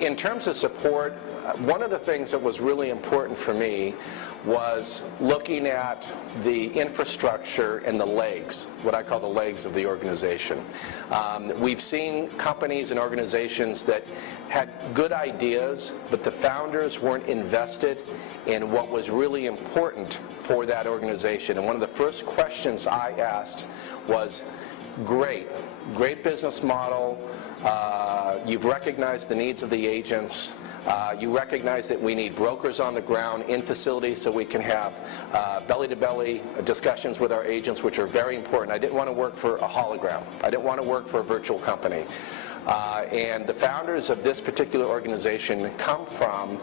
in terms of support, one of the things that was really important for me was looking at the infrastructure and the legs, what I call the legs of the organization. We've seen companies and organizations that had good ideas, but the founders weren't invested in what was really important for that organization. And one of the first questions I asked was, great business model, you've recognized the needs of the agents, you recognize that we need brokers on the ground in facilities so we can have belly-to-belly discussions with our agents, which are very important. I didn't want to work for a hologram. I didn't want to work for a virtual company. And the founders of this particular organization come from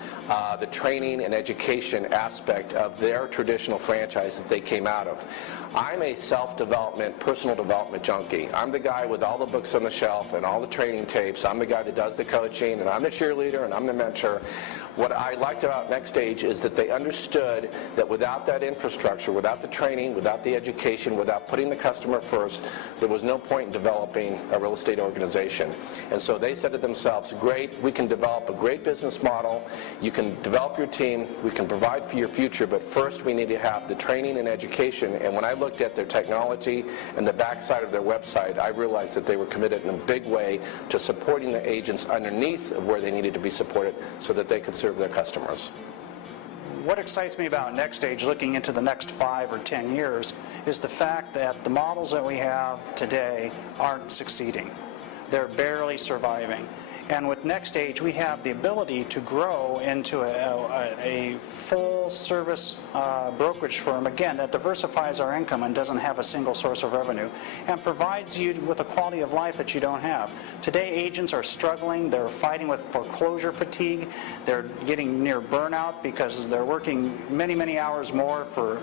the training and education aspect of their traditional franchise that they came out of. I'm a self-development, personal development junkie. I'm the guy with all the books on the shelf and all the training tapes. I'm the guy that does the coaching, and I'm the cheerleader, and I'm the mentor. What I liked about Nextage is that they understood that without that infrastructure, without the training, without the education, without putting the customer first, there was no point in developing a real estate organization. And so they said to themselves, great, we can develop a great business model, you can develop your team, we can provide for your future, but first we need to have the training and education. And when I looked at their technology and the backside of their website, I realized that they were committed in a big way to supporting the agents underneath of where they needed to be supported so that they could serve their customers. What excites me about Nextage looking into the next 5 or 10 years is the fact that the models that we have today aren't succeeding. They're barely surviving. And with Nextage, we have the ability to grow into a full-service brokerage firm, again, that diversifies our income and doesn't have a single source of revenue, and provides you with a quality of life that you don't have. Today, agents are struggling. They're fighting with foreclosure fatigue. They're getting near burnout because they're working many, many hours more for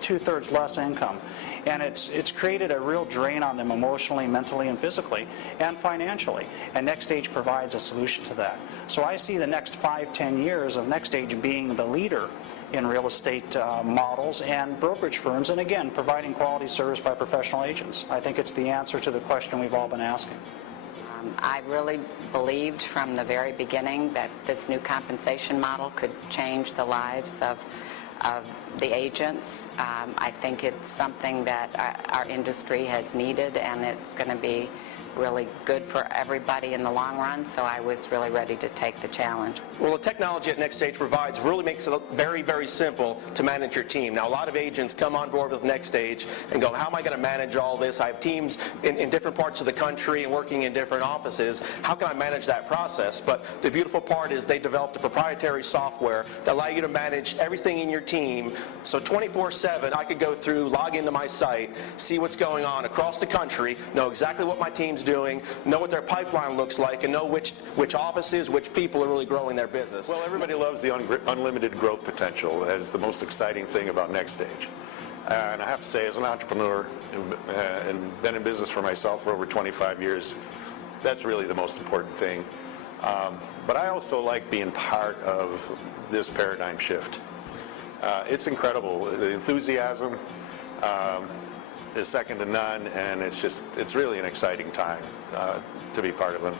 2/3 less income. And it's created a real drain on them emotionally, mentally, and physically, and financially. And Nextage provides a solution to that. So I see the next 5-10 years of Nextage being the leader in real estate models and brokerage firms, and again, providing quality service by professional agents. I think it's the answer to the question we've all been asking. I really believed from the very beginning that this new compensation model could change the lives of the agents. I think it's something that our industry has needed, and it's going to be really good for everybody in the long run, so I was really ready to take the challenge. Well, the technology at Nextage provides really makes it very, very simple to manage your team. Now, a lot of agents come on board with Nextage and go, how am I going to manage all this? I have teams in different parts of the country and working in different offices. How can I manage that process? But the beautiful part is they developed a proprietary software that allows you to manage everything in your team. So 24/7, I could go through, log into my site, see what's going on across the country, know exactly what my team's doing, know what their pipeline looks like, and know which offices, which people are really growing their business. Well, everybody loves the unlimited growth potential as the most exciting thing about Nextage. And I have to say, as an entrepreneur and been in business for myself for over 25 years, that's really the most important thing. But I also like being part of this paradigm shift. It's incredible. The enthusiasm is second to none, and it's really an exciting time to be part of a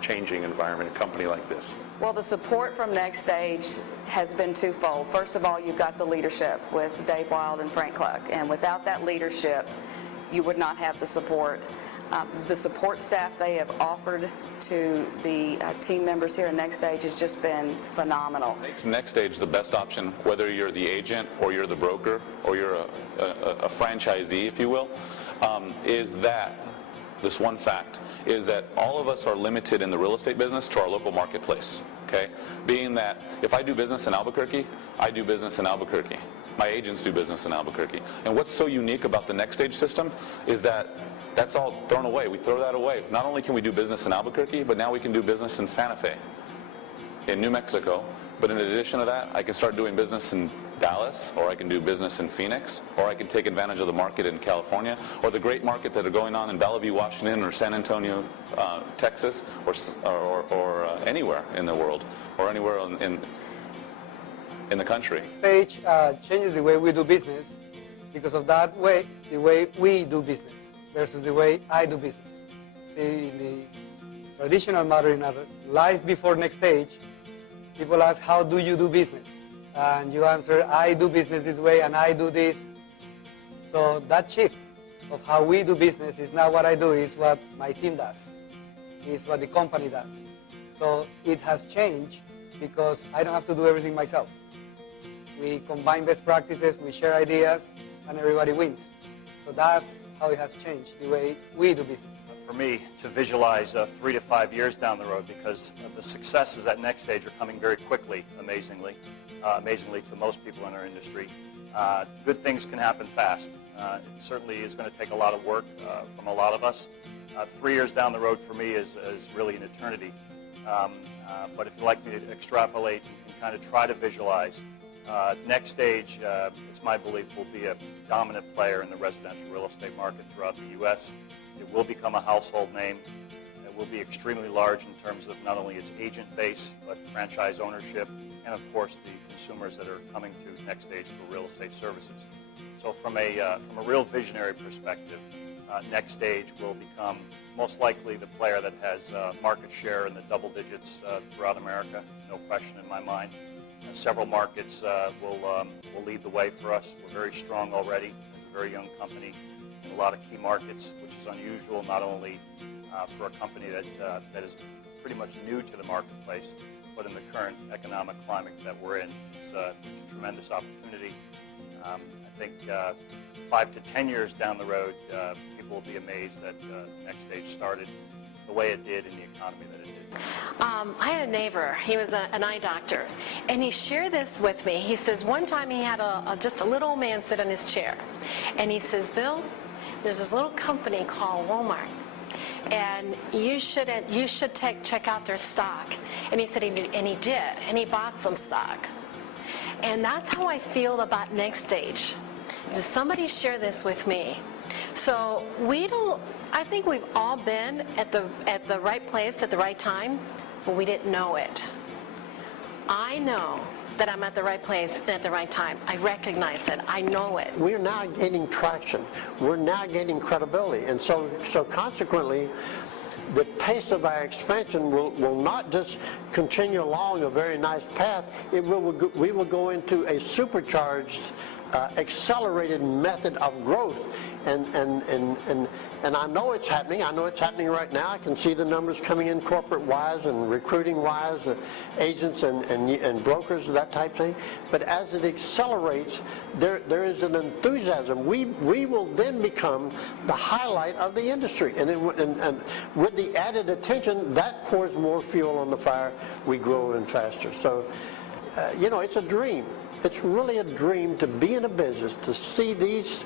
changing environment, a company like this. Well, the support from Nextage has been twofold. First of all, you've got the leadership with Dave Wild and Frank Cluck, and without that leadership, you would not have the support. The support staff they have offered to the team members here at Nextage has just been phenomenal. Makes Nextage the best option, whether you're the agent or you're the broker or you're a franchisee, if you will, is that this one fact is that all of us are limited in the real estate business to our local marketplace. Okay, being that if I do business in Albuquerque, I do business in Albuquerque. My agents do business in Albuquerque. And what's so unique about the Nextage system is that that's all thrown away. We throw that away. Not only can we do business in Albuquerque, but now we can do business in Santa Fe, in New Mexico. But in addition to that, I can start doing business in Dallas, or I can do business in Phoenix, or I can take advantage of the market in California, or the great market that are going on in Bellevue, Washington, or San Antonio, Texas, or anywhere in the world, or anywhere in the country. Nextage changes the way we do business because of that way, the way we do business versus the way I do business. See, in the traditional model in a life before Nextage, people ask, how do you do business? And you answer, I do business this way and I do this. So that shift of how we do business is not what I do, is what my team does, is what the company does. So it has changed because I don't have to do everything myself. We combine best practices, we share ideas, and everybody wins. So that's how it has changed, the way we do business. For me, to visualize 3 to 5 years down the road, because the successes at Nextage are coming very quickly, amazingly to most people in our industry. Good things can happen fast. It certainly is going to take a lot of work from a lot of us. 3 years down the road for me is really an eternity. But if you'd like me to extrapolate and kind of try to visualize, Nextage, it's my belief, will be a dominant player in the residential real estate market throughout the U.S. It will become a household name. It will be extremely large in terms of not only its agent base, but franchise ownership, and of course the consumers that are coming to Nextage for real estate services. So from a real visionary perspective, Nextage will become most likely the player that has market share in the double digits throughout America, no question in my mind. Several markets will lead the way for us. We're very strong already as a very young company in a lot of key markets, which is unusual not only for a company that is pretty much new to the marketplace, but in the current economic climate that we're in. It's a tremendous opportunity. I think 5 to 10 years down the road, people will be amazed that Nextage started the way it did in the economy that it did. I had a neighbor, he was an eye doctor, and he shared this with me. He says one time he had just a little old man sit in his chair, and he says, Bill, there's this little company called Walmart, and you should check out their stock. And he said, and he did, and he bought some stock. And that's how I feel about Nextage. Does somebody share this with me? So I think we've all been at the right place at the right time, but we didn't know it. I know that I'm at the right place and at the right time. I recognize it. I know it. We're now gaining traction. We're now gaining credibility. And so consequently, the pace of our expansion will not just continue along a very nice path. We will go into a supercharged, accelerated method of growth. And I know it's happening. I know it's happening right now. I can see the numbers coming in corporate-wise and recruiting-wise, agents and brokers, that type thing. But as it accelerates, there is an enthusiasm. We will then become the highlight of the industry. And with the added attention, that pours more fuel on the fire. We grow even faster. So, it's a dream. It's really a dream to be in a business, to see these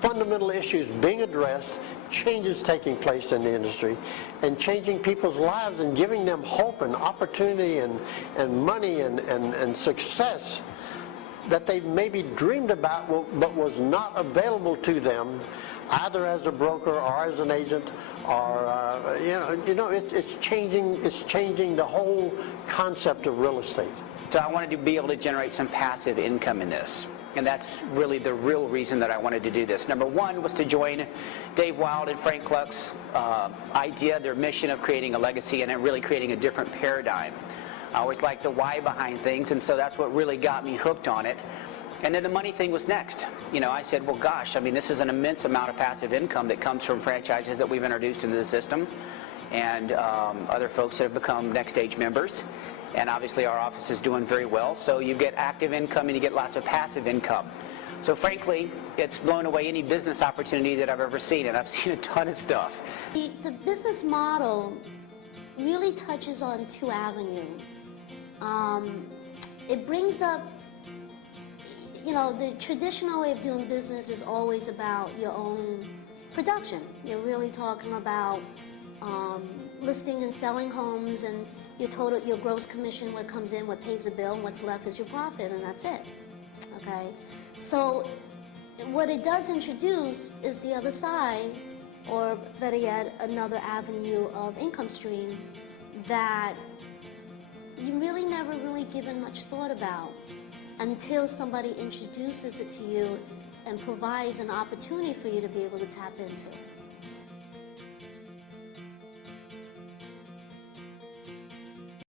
fundamental issues being addressed, changes taking place in the industry, and changing people's lives and giving them hope and opportunity and money and success that they maybe dreamed about but was not available to them, either as a broker or as an agent, or it's changing the whole concept of real estate. So I wanted to be able to generate some passive income in this. And that's really the real reason that I wanted to do this. Number one was to join Dave Wild and Frank Cluck's idea, their mission of creating a legacy and really creating a different paradigm. I always liked the why behind things, and so that's what really got me hooked on it. And then the money thing was next. I said, well, gosh, this is an immense amount of passive income that comes from franchises that we've introduced into the system, and other folks that have become Nextage members. And obviously our office is doing very well, so you get active income and you get lots of passive income. So frankly, it's blown away any business opportunity that I've ever seen, and I've seen a ton of stuff. The business model really touches on two avenues. It brings up, the traditional way of doing business is always about your own production. You're really talking about listing and selling homes, and your gross commission, what comes in, what pays the bill, and what's left is your profit, and that's it. Okay? So what it does introduce is the other side, or better yet, another avenue of income stream that you really never really given much thought about until somebody introduces it to you and provides an opportunity for you to be able to tap into.